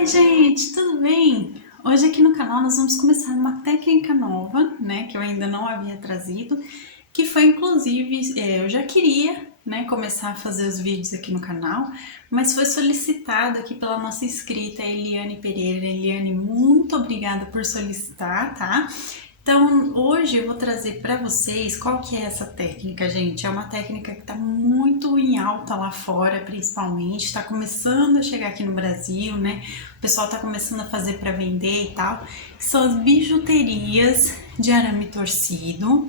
Oi, gente, tudo bem? Hoje aqui no canal nós vamos começar uma técnica nova, né, que eu ainda não havia trazido, que foi inclusive, eu já queria, né, começar a fazer os vídeos aqui no canal, mas foi solicitado aqui pela nossa inscrita Eliane Pereira. Eliane, muito obrigada por solicitar, tá? Então, hoje eu vou trazer para vocês qual que é essa técnica, gente. É uma técnica que está muito em alta lá fora, principalmente. Está começando a chegar aqui no Brasil, né? O pessoal está começando a fazer para vender e tal. São as bijuterias de arame torcido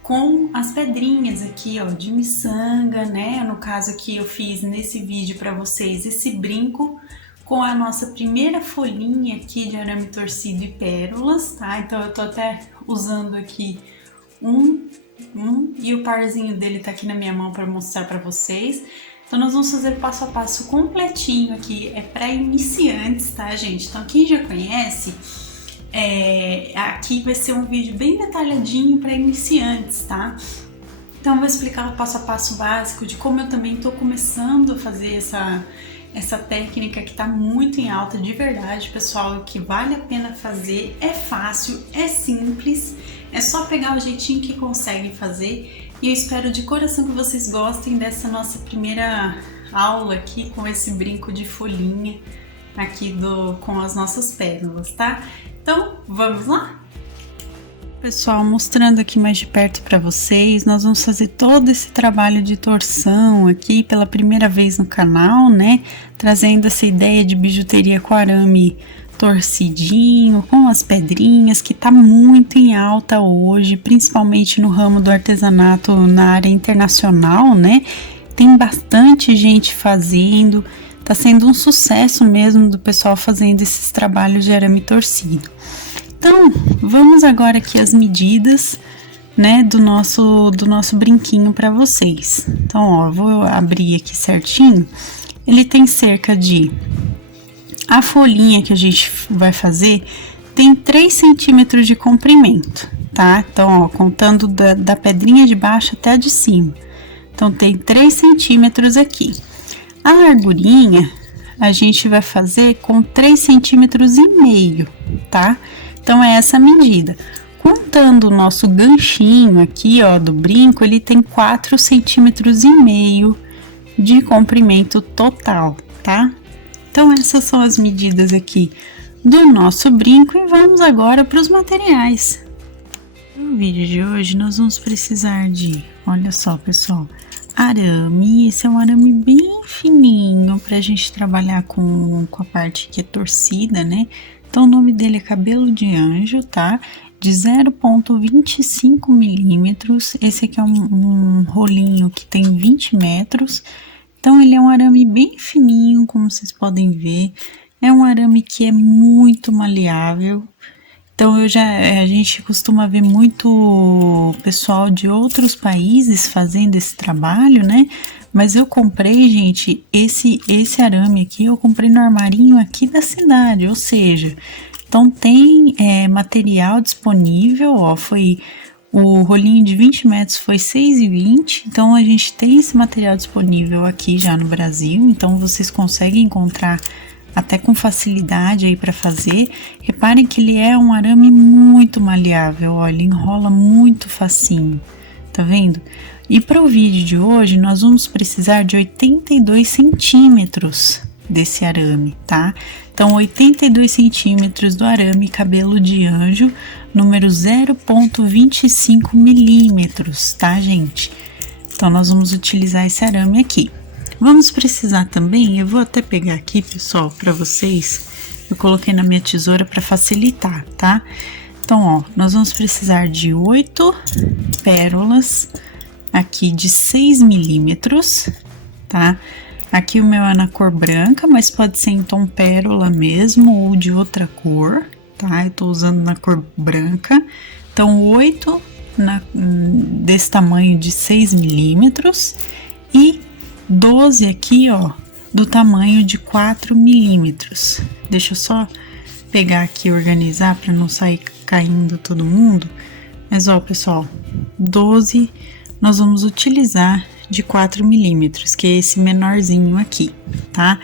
com as pedrinhas aqui, ó, de miçanga, né? No caso aqui eu fiz nesse vídeo para vocês esse brinco com a nossa primeira folhinha aqui de arame torcido e pérolas, tá? Então eu tô até usando aqui um e o parzinho dele tá aqui na minha mão para mostrar para vocês. Então nós vamos fazer passo a passo completinho aqui, é para iniciantes, tá, gente? Então quem já conhece, aqui vai ser um vídeo bem detalhadinho para iniciantes, tá? Então eu vou explicar o passo a passo básico de como eu também tô começando a fazer essa técnica que tá muito em alta de verdade, pessoal, que vale a pena fazer, é fácil, é simples, é só pegar o jeitinho que consegue fazer e eu espero de coração que vocês gostem dessa nossa primeira aula aqui com esse brinco de folhinha aqui com as nossas pérolas, tá? Então, vamos lá? Pessoal, mostrando aqui mais de perto para vocês, nós vamos fazer todo esse trabalho de torção aqui pela primeira vez no canal, né? Trazendo essa ideia de bijuteria com arame torcidinho, com as pedrinhas, que tá muito em alta hoje, principalmente no ramo do artesanato na área internacional, né? Tem bastante gente fazendo, tá sendo um sucesso mesmo do pessoal fazendo esses trabalhos de arame torcido. Então, vamos agora aqui as medidas, né, do nosso brinquinho para vocês. Então, ó, vou abrir aqui certinho. Ele tem cerca de... A folhinha que a gente vai fazer tem 3 centímetros de comprimento, tá? Então, ó, contando da pedrinha de baixo até a de cima. Então, tem 3 centímetros aqui. A largurinha, a gente vai fazer com 3,5 centímetros, tá? Então, é essa medida. Contando o nosso ganchinho aqui, ó, do brinco, ele tem 4,5 centímetros de comprimento total, tá? Então, essas são as medidas aqui do nosso brinco e vamos agora para os materiais. No vídeo de hoje, nós vamos precisar de, olha só, pessoal, arame. Esse é um arame bem fininho para a gente trabalhar com a parte que é torcida, né? Então, o nome dele é cabelo de anjo, tá? De 0,25 milímetros. Esse aqui é um rolinho que tem 20 metros. Então, ele é um arame bem fininho, como vocês podem ver. É um arame que é muito maleável. Então, a gente costuma ver muito pessoal de outros países fazendo esse trabalho, né? Mas eu comprei, gente, esse arame aqui, eu comprei no armarinho aqui da cidade, ou seja, então tem material disponível, ó, foi o rolinho de 20 metros foi 6,20, então a gente tem esse material disponível aqui já no Brasil, então vocês conseguem encontrar até com facilidade aí para fazer. Reparem que ele é um arame muito maleável, ó, ele enrola muito facinho, tá vendo? E para o vídeo de hoje, nós vamos precisar de 82 centímetros desse arame, tá? Então, 82 centímetros do arame cabelo de anjo, número 0,25 milímetros, tá, gente? Então, nós vamos utilizar esse arame aqui. Vamos precisar também, eu vou até pegar aqui, pessoal, para vocês, eu coloquei na minha tesoura para facilitar, tá? Então, ó, nós vamos precisar de 8 pérolas, aqui de 6 milímetros, tá? Aqui o meu é na cor branca, mas pode ser em tom pérola mesmo ou de outra cor, tá? Eu tô usando na cor branca. Então, 8 desse tamanho de 6 milímetros e 12 aqui, ó, do tamanho de 4 milímetros. Deixa eu só pegar aqui e organizar para não sair caindo todo mundo. Mas, ó, pessoal, 12 nós vamos utilizar de 4 milímetros, que é esse menorzinho aqui, tá?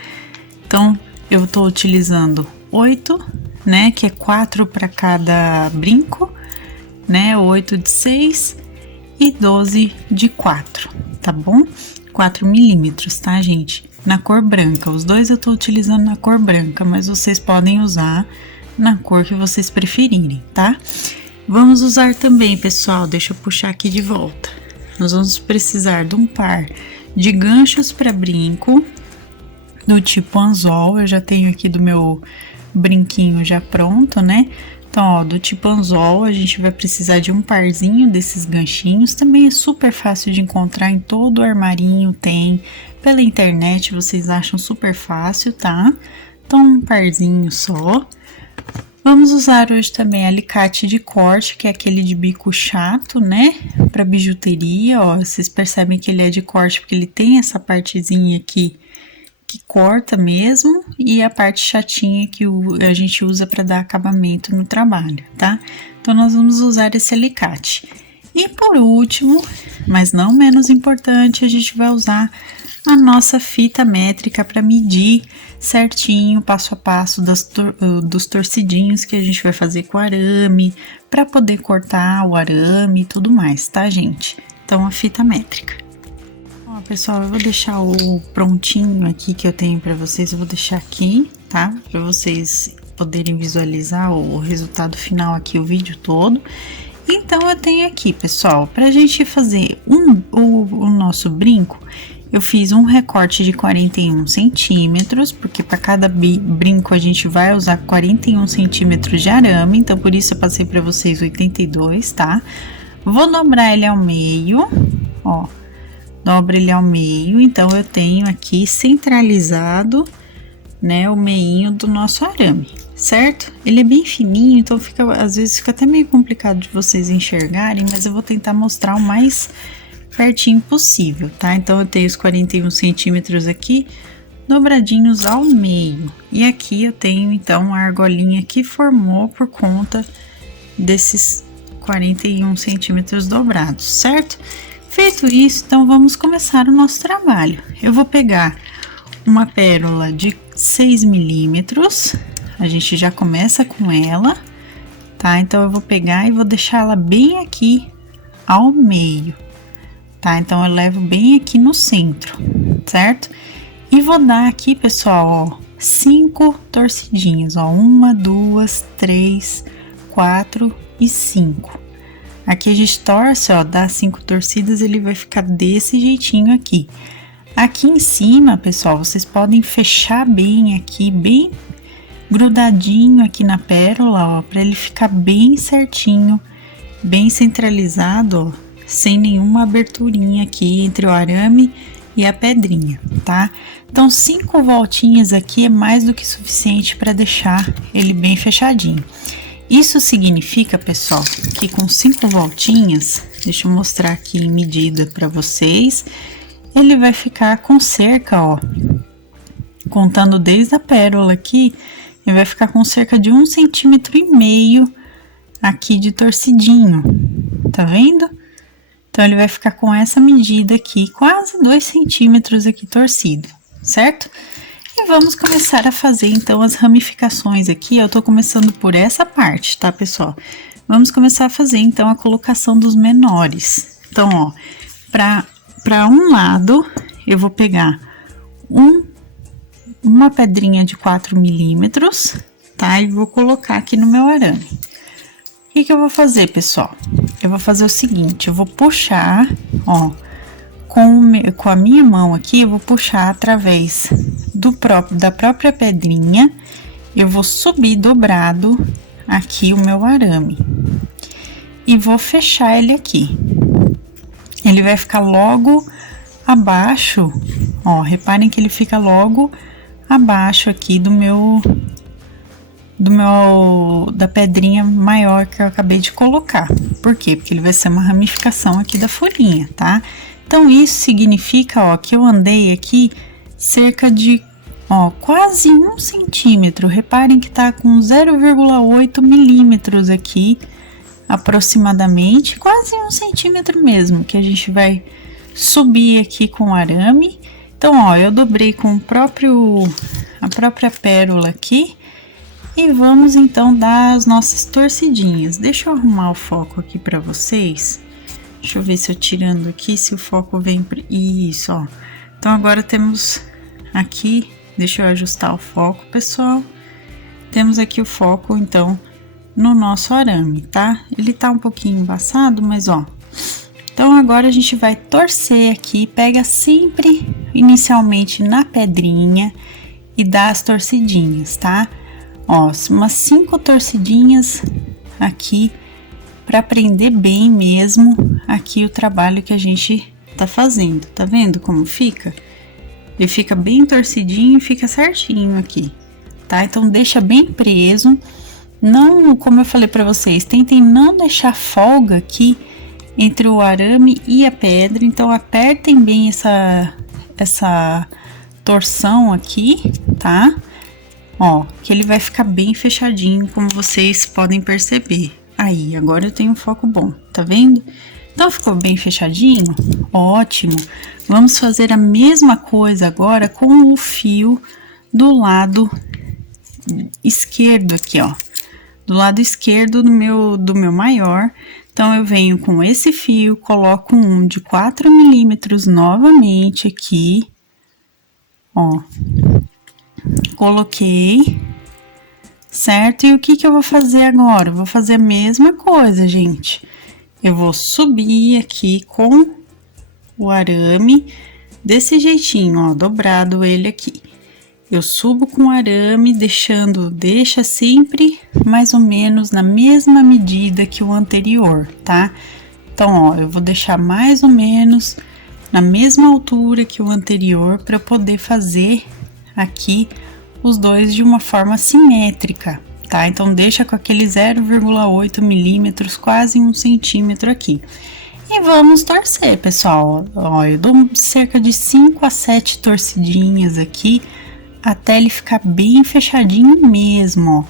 Então, eu tô utilizando 8, né, que é 4 para cada brinco, né, 8 de 6 e 12 de 4, tá bom? 4 milímetros, tá, gente? Na cor branca, os dois eu tô utilizando na cor branca, mas vocês podem usar na cor que vocês preferirem, tá? Vamos usar também, pessoal, deixa eu puxar aqui de volta. Nós vamos precisar de um par de ganchos para brinco, do tipo anzol. Eu já tenho aqui do meu brinquinho já pronto, né? Então, ó, do tipo anzol, a gente vai precisar de um parzinho desses ganchinhos. Também é super fácil de encontrar em todo o armarinho, tem. Pela internet, vocês acham super fácil, tá? Então, um parzinho só. Vamos usar hoje também alicate de corte, que é aquele de bico chato, né? Para bijuteria, ó, vocês percebem que ele é de corte porque ele tem essa partezinha aqui que corta mesmo e a parte chatinha que a gente usa para dar acabamento no trabalho, tá? Então, nós vamos usar esse alicate. E por último, mas não menos importante, a gente vai usar a nossa fita métrica para medir certinho, passo a passo dos torcidinhos que a gente vai fazer com o arame, para poder cortar o arame e tudo mais, tá, gente? Então, a fita métrica. Ó, pessoal, eu vou deixar o prontinho aqui que eu tenho para vocês, eu vou deixar aqui, tá? Para vocês poderem visualizar o resultado final aqui, o vídeo todo. Então, eu tenho aqui, pessoal, pra gente fazer o nosso brinco, eu fiz um recorte de 41 centímetros, porque para cada brinco a gente vai usar 41 centímetros de arame, então por isso eu passei para vocês 82, tá? Vou dobrar ele ao meio, ó, dobro ele ao meio, então eu tenho aqui centralizado, né, o meinho do nosso arame, certo? Ele é bem fininho, então às vezes fica até meio complicado de vocês enxergarem, mas eu vou tentar mostrar o mais pertinho possível, tá? Então, eu tenho os 41 centímetros aqui, dobradinhos ao meio. E aqui eu tenho, então, a argolinha que formou por conta desses 41 centímetros dobrados, certo? Feito isso, então, vamos começar o nosso trabalho. Eu vou pegar uma pérola de 6 milímetros, a gente já começa com ela, tá? Então, eu vou pegar e vou deixar ela bem aqui ao meio. Tá? Então, eu levo bem aqui no centro, certo? E vou dar aqui, pessoal, ó, 5 torcidinhas, ó, 1, 2, 3, 4 e 5. Aqui a gente torce, ó, dá 5 torcidas, ele vai ficar desse jeitinho aqui. Aqui em cima, pessoal, vocês podem fechar bem aqui, bem grudadinho aqui na pérola, ó, para ele ficar bem certinho, bem centralizado, ó, sem nenhuma aberturinha aqui entre o arame e a pedrinha, tá? Então, 5 voltinhas aqui é mais do que suficiente para deixar ele bem fechadinho. Isso significa, pessoal, que com 5 voltinhas, deixa eu mostrar aqui em medida para vocês, ele vai ficar com cerca, ó, contando desde a pérola aqui, ele vai ficar com cerca de 1,5 centímetro aqui de torcidinho, tá vendo? Então, ele vai ficar com essa medida aqui, quase 2 centímetros aqui torcido, certo? E vamos começar a fazer, então, as ramificações aqui. Eu tô começando por essa parte, tá, pessoal? Vamos começar a fazer, então, a colocação dos menores. Então, ó, para um lado, eu vou pegar uma pedrinha de 4 milímetros, tá? E vou colocar aqui no meu arame. O que eu vou fazer, pessoal? Eu vou fazer o seguinte, eu vou puxar, ó, com a minha mão aqui, eu vou puxar através da própria pedrinha, eu vou subir dobrado aqui o meu arame e vou fechar ele aqui. Ele vai ficar logo abaixo, ó, reparem que ele fica logo abaixo aqui da pedrinha maior que eu acabei de colocar. Por quê? Porque ele vai ser uma ramificação aqui da folhinha, tá? Então, isso significa, ó, que eu andei aqui cerca de, ó, quase 1 centímetro. Reparem que tá com 0,8 milímetros aqui, aproximadamente, quase 1 centímetro mesmo, que a gente vai subir aqui com o arame. Então, ó, eu dobrei com a própria pérola aqui. E vamos então dar as nossas torcidinhas. Deixa eu arrumar o foco aqui pra vocês. Deixa eu ver se eu tirando aqui, se o foco vem... Isso, ó. Então, agora temos aqui... Deixa eu ajustar o foco, pessoal. Temos aqui o foco, então, no nosso arame, tá? Ele tá um pouquinho embaçado, mas ó. Então, agora a gente vai torcer aqui. Pega sempre, inicialmente, na pedrinha e dá as torcidinhas, tá? Ó, umas 5 torcidinhas aqui para prender bem mesmo aqui o trabalho que a gente tá fazendo. Tá vendo como fica? Ele fica bem torcidinho e fica certinho aqui, tá? Então deixa bem preso. Não, como eu falei para vocês, tentem não deixar folga aqui entre o arame e a pedra. Então apertem bem essa torção aqui, tá? Ó, que ele vai ficar bem fechadinho, como vocês podem perceber. Aí, agora eu tenho um foco bom, tá vendo? Então, ficou bem fechadinho? Ótimo! Vamos fazer a mesma coisa agora com o fio do lado esquerdo aqui, ó. Do lado esquerdo do meu maior. Então, eu venho com esse fio, coloco um de 4 milímetros novamente aqui, ó. Coloquei, certo? E o que que eu vou fazer agora? Eu vou fazer a mesma coisa, gente. Eu vou subir aqui com o arame, desse jeitinho, ó, dobrado ele aqui. Eu subo com o arame, deixa sempre mais ou menos na mesma medida que o anterior, tá? Então, ó, eu vou deixar mais ou menos na mesma altura que o anterior para poder fazer aqui os dois de uma forma simétrica, tá? Então, deixa com aquele 0,8 milímetros, quase 1 centímetro aqui. E vamos torcer, pessoal. Ó, eu dou cerca de 5 a 7 torcidinhas aqui, até ele ficar bem fechadinho mesmo, ó.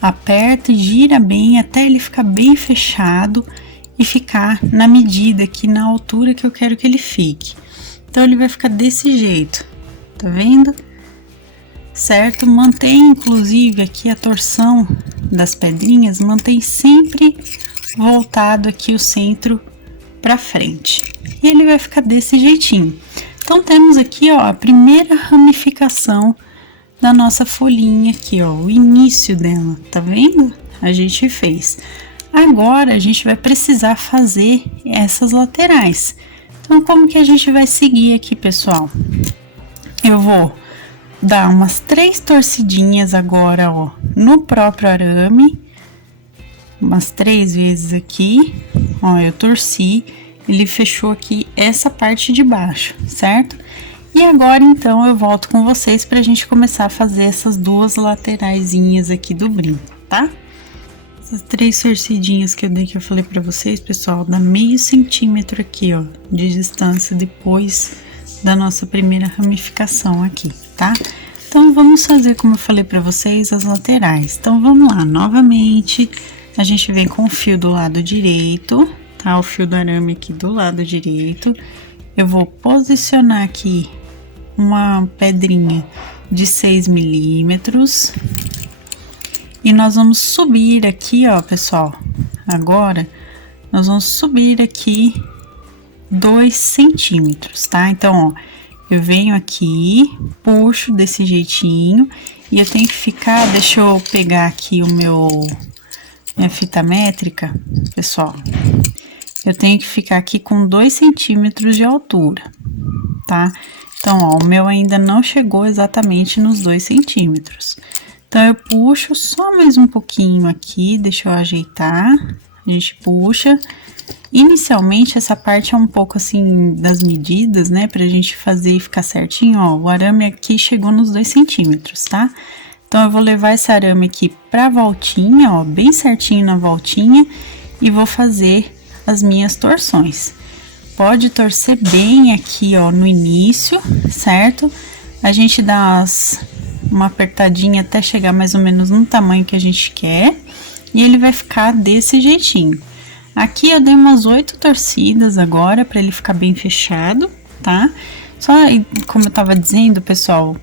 Aperta e gira bem até ele ficar bem fechado e ficar na medida aqui, na altura que eu quero que ele fique. Então, ele vai ficar desse jeito, tá vendo? Certo? Mantém, inclusive, aqui a torção das pedrinhas, mantém sempre voltado aqui o centro para frente. E ele vai ficar desse jeitinho. Então, temos aqui, ó, a primeira ramificação da nossa folhinha aqui, ó, o início dela, tá vendo? A gente fez. Agora, a gente vai precisar fazer essas laterais. Então, como que a gente vai seguir aqui, pessoal? Eu vou dar umas 3 torcidinhas agora, ó, no próprio arame, umas 3 vezes aqui, ó, eu torci, ele fechou aqui essa parte de baixo, certo? E agora, então, eu volto com vocês pra gente começar a fazer essas 2 lateraisinhas aqui do brinco, tá? Essas 3 torcidinhas que eu falei pra vocês, pessoal, dá meio centímetro aqui, ó, de distância depois da nossa primeira ramificação aqui, tá? Então, vamos fazer, como eu falei pra vocês, as laterais. Então, vamos lá, novamente, a gente vem com o fio do lado direito, tá? O fio do arame aqui do lado direito. Eu vou posicionar aqui uma pedrinha de 6 milímetros. E nós vamos subir aqui, ó, pessoal. Agora, nós vamos subir aqui 2 centímetros, tá? Então, ó, eu venho aqui, puxo desse jeitinho e eu tenho que ficar, deixa eu pegar aqui minha fita métrica, pessoal. Eu tenho que ficar aqui com 2 centímetros de altura, tá? Então, ó, o meu ainda não chegou exatamente nos 2 centímetros. Então, eu puxo só mais um pouquinho aqui, deixa eu ajeitar, a gente puxa. Inicialmente, essa parte é um pouco assim das medidas, né, pra gente fazer e ficar certinho, ó, o arame aqui chegou nos 2 centímetros, tá? Então, eu vou levar esse arame aqui pra voltinha, ó, bem certinho na voltinha e vou fazer as minhas torções. Pode torcer bem aqui, ó, no início, certo? A gente dá uma apertadinha até chegar mais ou menos no tamanho que a gente quer e ele vai ficar desse jeitinho. Aqui eu dei umas 8 torcidas agora para ele ficar bem fechado, tá? Só, como eu tava dizendo, pessoal,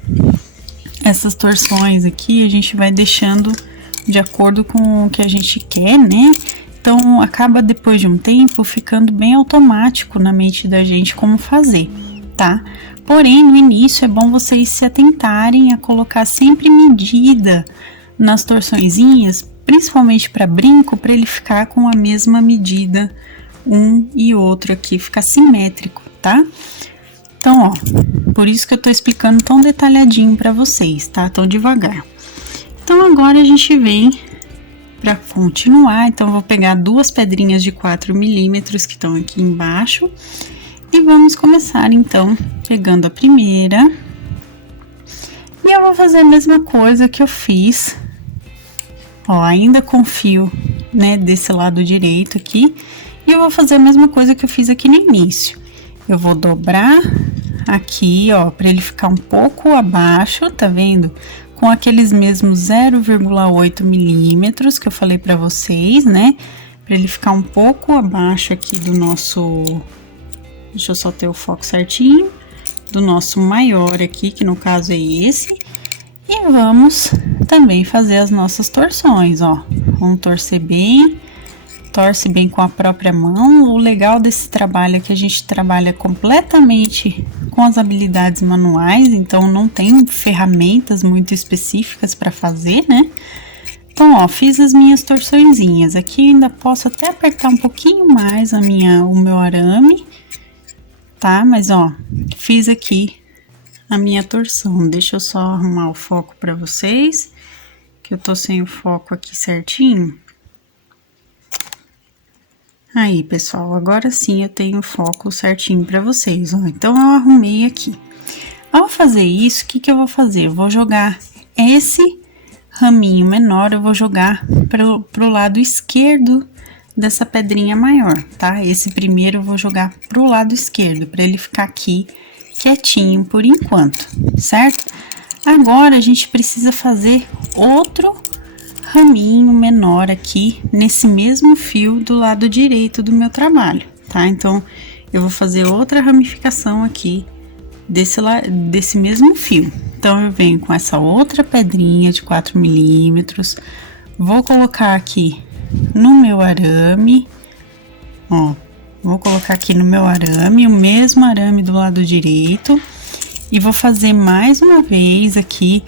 essas torções aqui a gente vai deixando de acordo com o que a gente quer, né? Então, acaba depois de um tempo ficando bem automático na mente da gente como fazer, tá? Porém, no início é bom vocês se atentarem a colocar sempre medida nas torçõezinhas, principalmente para brinco, para ele ficar com a mesma medida um e outro aqui, ficar simétrico, tá? Então, ó, por isso que eu tô explicando tão detalhadinho para vocês, tá? Tão devagar. Então, agora a gente vem para continuar. Então, eu vou pegar duas pedrinhas de 4 milímetros que estão aqui embaixo e vamos começar, então, pegando a primeira. E eu vou fazer a mesma coisa que eu fiz, ó, ainda com fio, né, desse lado direito aqui. E eu vou fazer a mesma coisa que eu fiz aqui no início. Eu vou dobrar aqui, ó, para ele ficar um pouco abaixo, tá vendo? Com aqueles mesmos 0,8 milímetros que eu falei para vocês, né? Para ele ficar um pouco abaixo aqui do nosso... Deixa eu só ter o foco certinho. Do nosso maior aqui, que no caso é esse. E vamos também fazer as nossas torções, ó. Vamos torcer bem. Torce bem com a própria mão. O legal desse trabalho é que a gente trabalha completamente com as habilidades manuais, então não tem ferramentas muito específicas para fazer, né? Então, ó, fiz as minhas torçõezinhas. Aqui ainda posso até apertar um pouquinho mais o meu arame, tá? Mas, ó, fiz aqui a minha torção. Deixa eu só arrumar o foco para vocês, que eu tô sem o foco aqui certinho. Aí, pessoal, agora sim eu tenho o foco certinho para vocês, ó. Então, eu arrumei aqui. Ao fazer isso, o que que eu vou fazer? Eu vou jogar esse raminho menor, eu vou jogar pro lado esquerdo dessa pedrinha maior, tá? Esse primeiro eu vou jogar pro lado esquerdo, para ele ficar aqui quietinho por enquanto, certo? Agora, a gente precisa fazer outro raminho menor aqui nesse mesmo fio do lado direito do meu trabalho, tá? Então, eu vou fazer outra ramificação aqui desse mesmo fio. Então, eu venho com essa outra pedrinha de 4 milímetros, vou colocar aqui no meu arame, ó, vou colocar aqui no meu arame, o mesmo arame do lado direito, e vou fazer mais uma vez aqui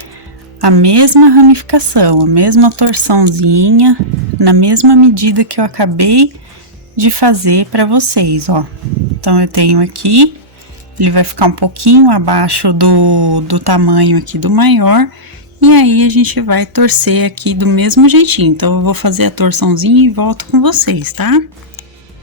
a mesma ramificação, a mesma torçãozinha, na mesma medida que eu acabei de fazer para vocês, ó. Então, eu tenho aqui, ele vai ficar um pouquinho abaixo do tamanho aqui do maior, e aí a gente vai torcer aqui do mesmo jeitinho. Então, eu vou fazer a torçãozinha e volto com vocês, tá?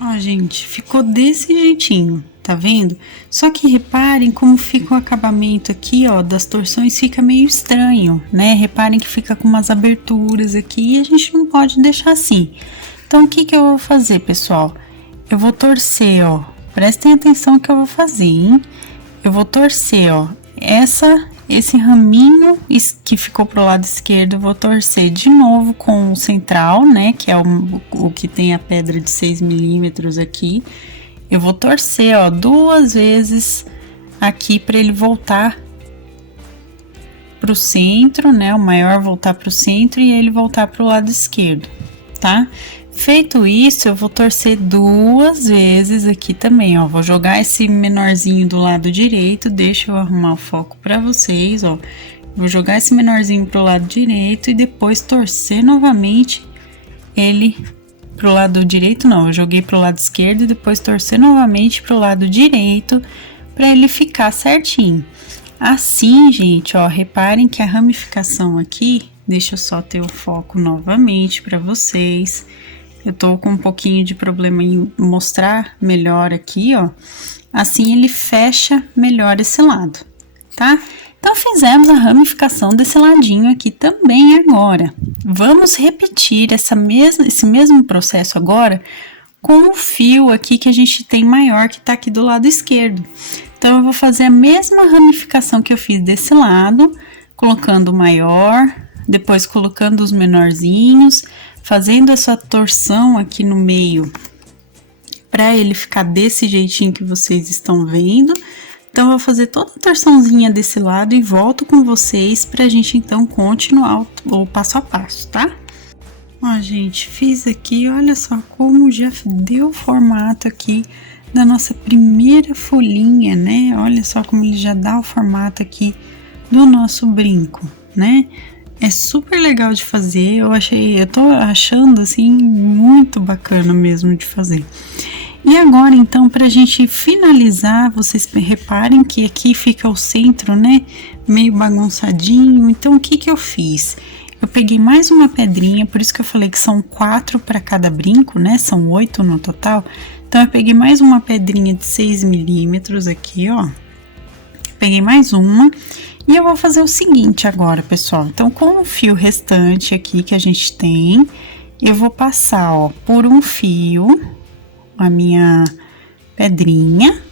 Ó, gente, ficou desse jeitinho. Tá vendo? Só que reparem como fica o acabamento aqui, ó, das torções, fica meio estranho, né? Reparem que fica com umas aberturas aqui e a gente não pode deixar assim. Então, o que que eu vou fazer, pessoal? Eu vou torcer, ó, prestem atenção no que eu vou fazer, hein? Eu vou torcer, ó, esse raminho que ficou pro lado esquerdo, eu vou torcer de novo com o central, né? Que é o que tem a pedra de 6 milímetros aqui. Eu vou torcer, ó, 2 vezes aqui para ele voltar pro centro, né? O maior voltar pro centro e ele voltar pro lado esquerdo, tá? Feito isso, eu vou torcer 2 vezes aqui também, ó. Vou jogar esse menorzinho do lado direito, deixa eu arrumar o foco para vocês, ó. Vou jogar esse menorzinho pro lado direito e depois torcer novamente ele pro lado direito, não, eu joguei pro lado esquerdo e depois torcer novamente pro lado direito para ele ficar certinho. Assim, gente, ó, reparem que a ramificação aqui, deixa eu só ter o foco novamente para vocês. Eu tô com um pouquinho de problema em mostrar melhor aqui, ó. Assim ele fecha melhor esse lado, tá? Então, fizemos a ramificação desse ladinho aqui também agora. Vamos repetir esse mesmo processo agora com o fio aqui que a gente tem maior, que tá aqui do lado esquerdo. Então, eu vou fazer a mesma ramificação que eu fiz desse lado, colocando o maior, depois colocando os menorzinhos, fazendo essa torção aqui no meio, para ele ficar desse jeitinho que vocês estão vendo, Então, eu vou fazer toda a torçãozinha desse lado e volto com vocês pra gente, então, continuar o passo a passo, tá? Ó, gente, fiz aqui, olha só como já deu o formato aqui da nossa primeira folhinha, né? Olha só como ele já dá o formato aqui do nosso brinco, né? É super legal de fazer, eu tô achando, assim, muito bacana mesmo de fazer. E agora, então, pra gente finalizar, vocês reparem que aqui fica o centro, né, meio bagunçadinho. Então, o que que eu fiz? Eu peguei mais uma pedrinha, por isso que eu falei que são 4 para cada brinco, né, são 8 no total. Então, eu peguei mais uma pedrinha de 6 milímetros aqui, ó. Peguei mais uma. E eu vou fazer o seguinte agora, pessoal. Então, com o fio restante aqui que a gente tem, eu vou passar, ó, por um fio a minha pedrinha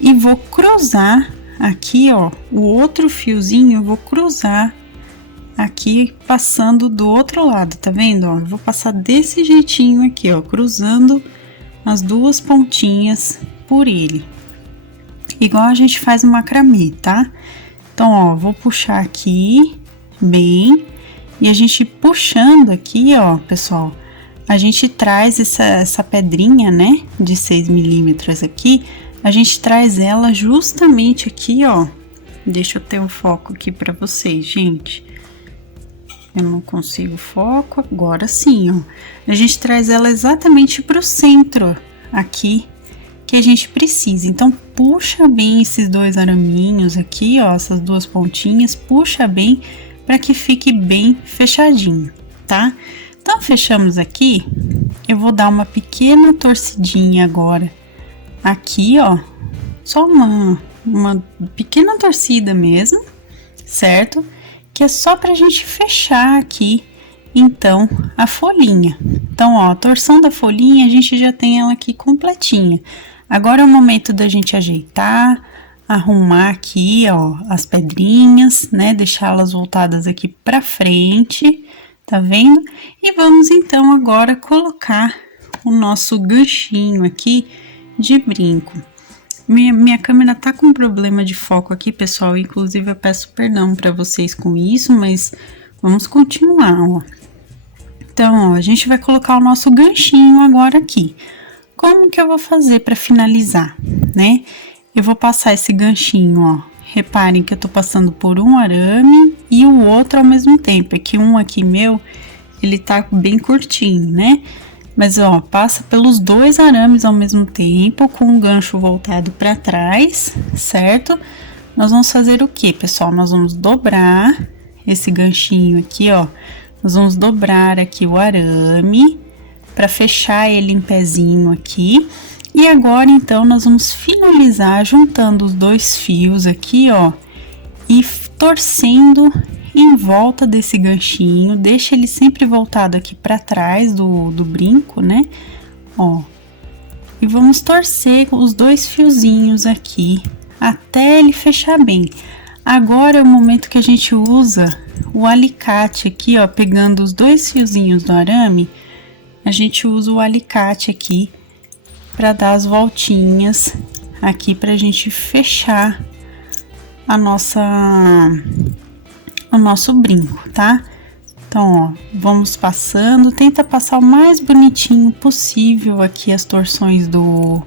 e vou cruzar aqui, ó, o outro fiozinho, eu vou cruzar aqui, passando do outro lado, tá vendo, ó? Eu vou passar desse jeitinho aqui, ó, cruzando as duas pontinhas por ele, igual a gente faz no macramê, tá? Então, ó, vou puxar aqui bem, e a gente puxando aqui, ó, pessoal, a gente traz essa pedrinha, né, de 6 milímetros aqui, a gente traz ela justamente aqui, ó. Deixa eu ter um foco aqui pra vocês, gente. Eu não consigo foco, agora sim, ó. A gente traz ela exatamente pro centro aqui que a gente precisa. Então, puxa bem esses dois araminhos aqui, ó, essas duas pontinhas, puxa bem para que fique bem fechadinho, tá? Então, fechamos aqui, eu vou dar uma pequena torcidinha agora aqui, ó, só uma pequena torcida mesmo, certo? Que é só pra gente fechar aqui, então, a folhinha. Então, ó, a torção da folhinha, a gente já tem ela aqui completinha. Agora é o momento da gente ajeitar, arrumar aqui, ó, as pedrinhas, né? Deixá-las voltadas aqui pra frente, tá vendo? E vamos, então, agora colocar o nosso ganchinho aqui de brinco. Minha câmera tá com problema de foco aqui, pessoal, inclusive eu peço perdão pra vocês com isso, mas vamos continuar, ó. Então, ó, a gente vai colocar o nosso ganchinho agora aqui. Como que eu vou fazer pra finalizar, né? Eu vou passar esse ganchinho, ó. Reparem que eu tô passando por um arame e o outro ao mesmo tempo. É que um aqui meu, ele tá bem curtinho, né? Mas, ó, passa pelos dois arames ao mesmo tempo, com o gancho voltado pra trás, certo? Nós vamos fazer o que, pessoal? Nós vamos dobrar esse ganchinho aqui, ó. Nós vamos dobrar aqui o arame pra fechar ele em pezinho aqui. E agora, então, nós vamos finalizar juntando os dois fios aqui, ó, e torcendo em volta desse ganchinho, deixa ele sempre voltado aqui para trás do brinco, né? Ó, e vamos torcer os dois fiozinhos aqui até ele fechar bem. Agora é o momento que a gente usa o alicate aqui, ó, pegando os dois fiozinhos do arame, a gente usa o alicate aqui para dar as voltinhas aqui pra gente fechar o nosso brinco, tá? Então, ó, vamos passando, tenta passar o mais bonitinho possível aqui as torções do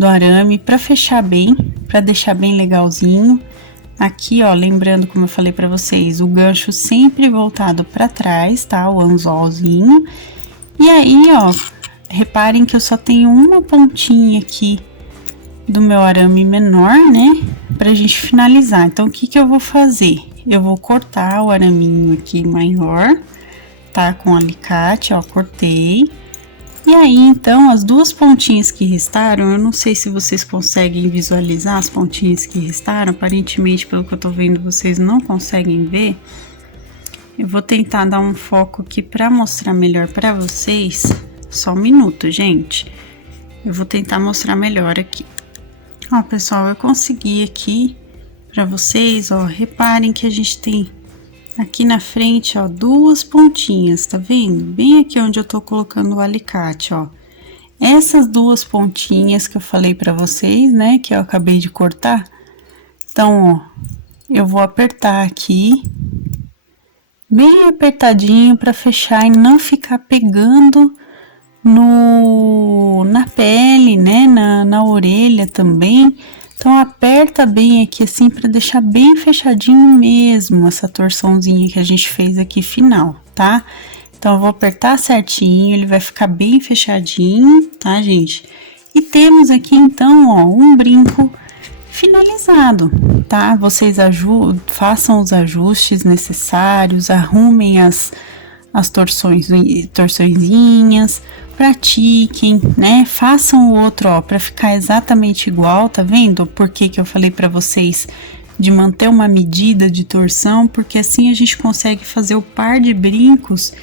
arame para fechar bem, para deixar bem legalzinho. Aqui, ó, lembrando, como eu falei para vocês, o gancho sempre voltado para trás, tá? O anzolzinho. E aí, ó, reparem que eu só tenho uma pontinha aqui do meu arame menor, né? Pra gente finalizar. Então, o que que eu vou fazer? Eu vou cortar o araminho aqui maior, tá? Com alicate, ó, cortei. E aí, então, as duas pontinhas que restaram, eu não sei se vocês conseguem visualizar as pontinhas que restaram. Aparentemente, pelo que eu tô vendo, vocês não conseguem ver. Eu vou tentar dar um foco aqui pra mostrar melhor pra vocês. Só um minuto, gente. Eu vou tentar mostrar melhor aqui. Ó, pessoal, eu consegui aqui pra vocês, ó. Reparem que a gente tem aqui na frente, ó, duas pontinhas, tá vendo? Bem aqui onde eu tô colocando o alicate, ó. Essas duas pontinhas que eu falei pra vocês, né, que eu acabei de cortar, Então, ó, eu vou apertar aqui, bem apertadinho para fechar e não ficar pegando na pele, né, na orelha também. Então aperta bem aqui assim para deixar bem fechadinho mesmo essa torçãozinha que a gente fez aqui final, tá? Então eu vou apertar certinho, ele vai ficar bem fechadinho, tá, gente? E temos aqui então, ó, um brinco finalizado, tá? Vocês façam os ajustes necessários, arrumem as torçõezinhas, pratiquem, né? Façam o outro, ó, para ficar exatamente igual, tá vendo? Por que eu falei para vocês de manter uma medida de torção? Porque assim a gente consegue fazer o par de brincos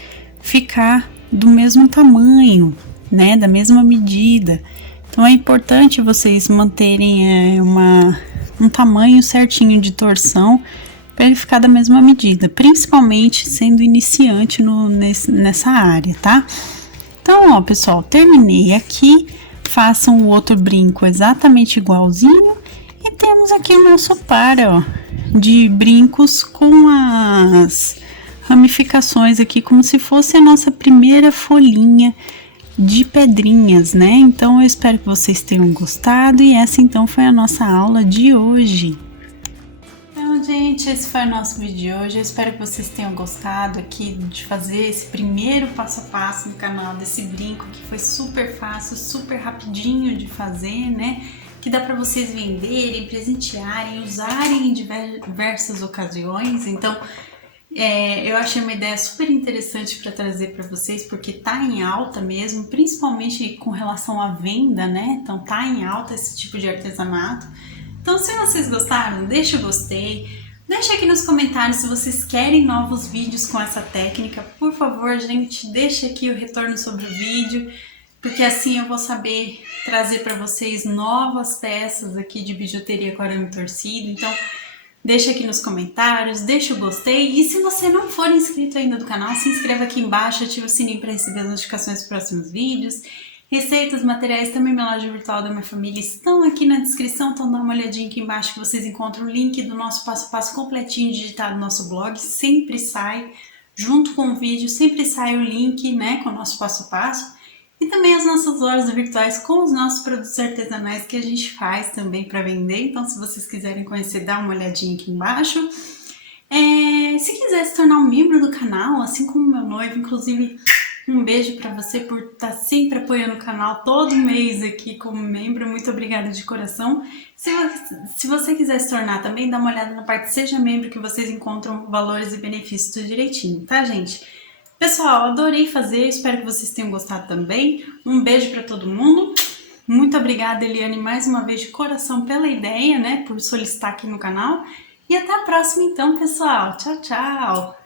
ficar do mesmo tamanho, né? Da mesma medida. Então é importante vocês manterem um tamanho certinho de torção para ele ficar da mesma medida, principalmente sendo iniciante nessa área, tá? Então, ó, pessoal, terminei aqui, façam o outro brinco exatamente igualzinho e temos aqui o nosso par, ó, de brincos com as ramificações aqui, como se fosse a nossa primeira folhinha de pedrinhas, né? Então, eu espero que vocês tenham gostado e essa então foi a nossa aula de hoje. Então, gente, esse foi o nosso vídeo de hoje. Eu espero que vocês tenham gostado aqui de fazer esse primeiro passo a passo no canal desse brinco que foi super fácil, super rapidinho de fazer, né? Que dá para vocês venderem, presentearem, usarem em diversas ocasiões. Então, eu achei uma ideia super interessante para trazer para vocês, porque tá em alta mesmo, principalmente com relação à venda, né? Então tá em alta esse tipo de artesanato. Então, se vocês gostaram, deixa o gostei, deixa aqui nos comentários se vocês querem novos vídeos com essa técnica. Por favor, gente, deixa aqui o retorno sobre o vídeo, porque assim eu vou saber trazer para vocês novas peças aqui de bijuteria com arame torcido. Então, deixa aqui nos comentários, deixa o gostei e se você não for inscrito ainda do canal, se inscreva aqui embaixo, ative o sininho para receber as notificações dos próximos vídeos. Receitas, materiais, também minha loja virtual da minha família estão aqui na descrição, então dá uma olhadinha aqui embaixo que vocês encontram o link do nosso passo a passo completinho digitado no nosso blog, sempre sai, junto com o vídeo, sempre sai o link, né, com o nosso passo a passo. E também as nossas lojas virtuais com os nossos produtos artesanais que a gente faz também para vender. Então, se vocês quiserem conhecer, dá uma olhadinha aqui embaixo. Se quiser se tornar um membro do canal, assim como meu noivo, inclusive um beijo para você por estar sempre apoiando o canal todo mês aqui como membro. Muito obrigada de coração. Se você quiser se tornar também, dá uma olhada na parte Seja Membro que vocês encontram valores e benefícios tudo direitinho, tá, gente? Pessoal, adorei fazer, espero que vocês tenham gostado também. Um beijo para todo mundo. Muito obrigada, Eliane, mais uma vez de coração pela ideia, né, por solicitar aqui no canal. E até a próxima então, pessoal. Tchau, tchau!